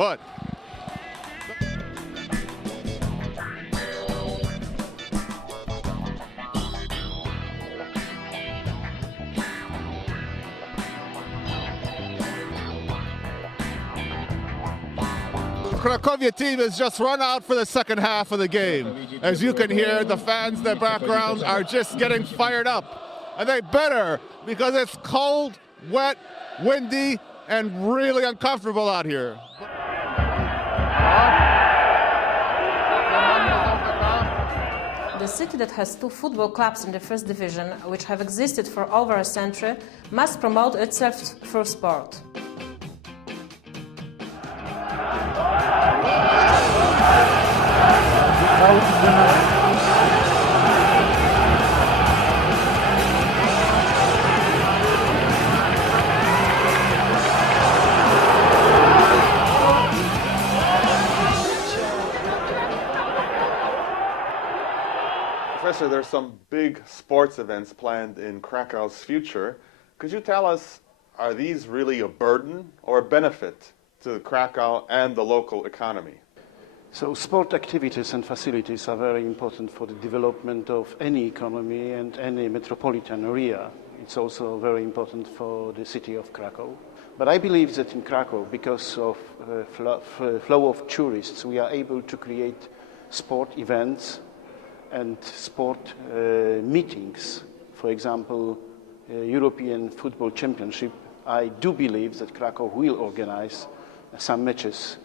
What? Cracovia team has just run out for the second half of the game. As you can hear, the fans in the background are just getting fired up. And they better, because it's cold, wet, windy, and really uncomfortable out here. The city that has 2 football clubs in the first division, which have existed for over a century, must promote itself through sport. Professor, there's some big sports events planned in Krakow's future. Could you tell us, are these really a burden or a benefit to Krakow and the local economy? So sport activities and facilities are very important for the development of any economy and any metropolitan area. It's also very important for the city of Krakow. But I believe that in Krakow, because of flow of tourists, we are able to create sport events and sport meetings. For example, European Football Championship. I do believe that Krakow will organize some matches,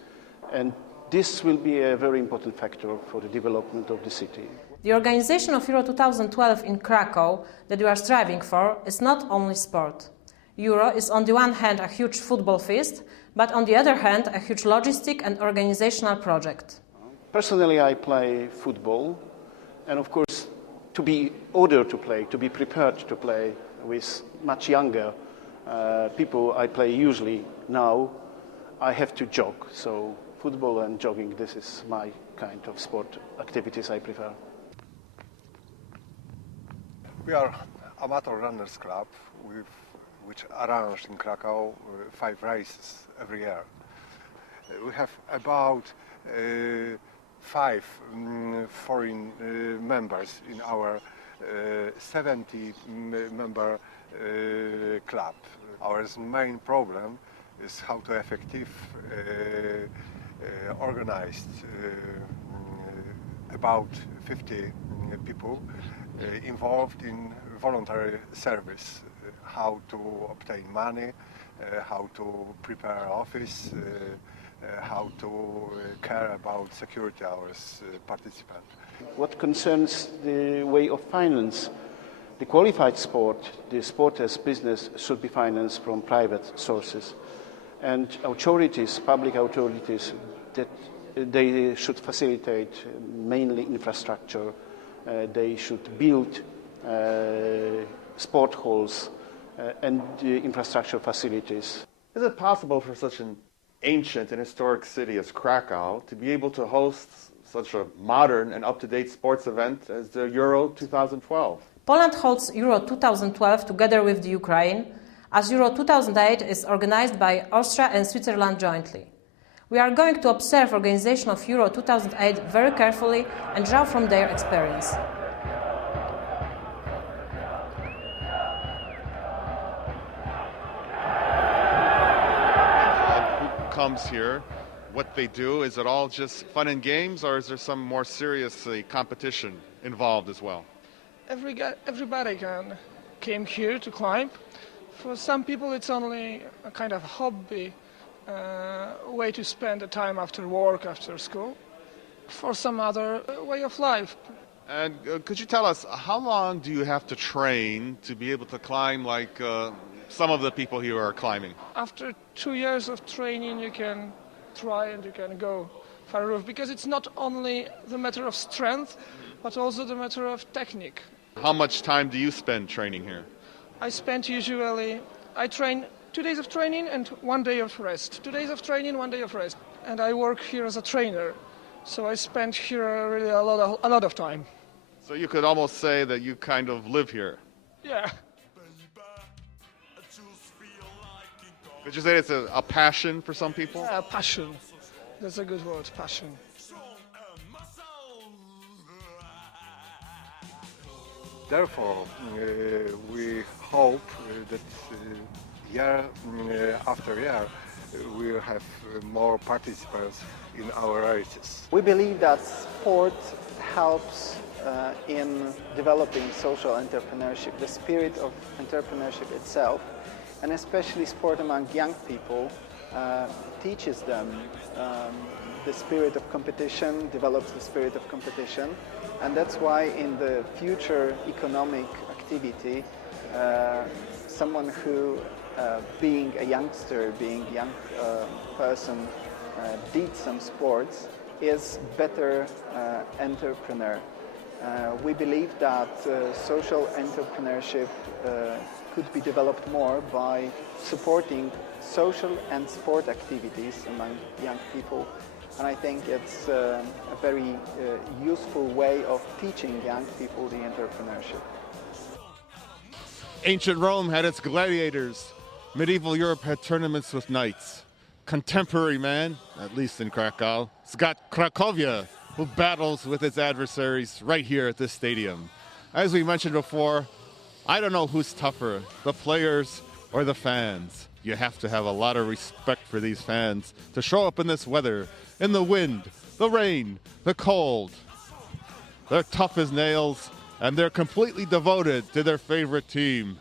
and this will be a very important factor for the development of the city. The organization of Euro 2012 in Krakow that we are striving for is not only sport. Euro is on the one hand a huge football feast, but on the other hand a huge logistic and organizational project. Personally, I play football, and of course, to be ordered to play, to be prepared to play with much younger people I play usually now, I have to jog. So football and jogging, this is my kind of sport activities I prefer. We are amateur runners club which arranged in Krakow 5 races every year. We have about 5 foreign members in our 70-member club. Our main problem is how to effectively organize about 50 people involved in voluntary service, how to obtain money, how to prepare office, how to care about security hours participants. What concerns the way of finance, the qualified sport, the sport as business should be financed from private sources. And authorities, public authorities, that they should facilitate mainly infrastructure. They should build sport halls and infrastructure facilities. Is it possible for such an ancient and historic city as Krakow to be able to host such a modern and up-to-date sports event as the Euro 2012? Poland holds Euro 2012 together with the Ukraine, as Euro 2008 is organized by Austria and Switzerland jointly. We are going to observe organization of Euro 2008 very carefully and draw from their experience. Who comes here, what they do, is it all just fun and games, or is there some more serious competition involved as well? Everybody came here to climb. For some people it's only a kind of hobby, way to spend the time after work, after school. For some other way of life. And could you tell us, how long do you have to train to be able to climb like some of the people here are climbing? After 2 years of training you can try and you can go far off, because it's not only the matter of strength, but also the matter of technique. How much time do you spend training here? I train 2 days of training and 1 day of rest. 2 days of training, 1 day of rest. And I work here as a trainer, so I spend here really a lot of time. So you could almost say that you kind of live here. Yeah. Would you say it's a passion for some people? Yeah, passion. That's a good word, passion. Therefore, we hope that year after year we'll have more participants in our races. We believe that sport helps in developing social entrepreneurship, the spirit of entrepreneurship itself, and especially sport among young people teaches them the spirit of competition, develops the spirit of competition, and that's why in the future economic activity, someone who, being a youngster, being a young person, did some sports, is better entrepreneur. We believe that social entrepreneurship could be developed more by supporting social and sport activities among young people. And I think it's a very useful way of teaching young people the entrepreneurship. Ancient Rome had its gladiators. Medieval Europe had tournaments with knights. Contemporary man, at least in Krakow, it's got Cracovia, who battles with its adversaries right here at this stadium. As we mentioned before, I don't know who's tougher, the players or the fans. You have to have a lot of respect for these fans to show up in this weather, in the wind, the rain, the cold. They're tough as nails, and they're completely devoted to their favorite team.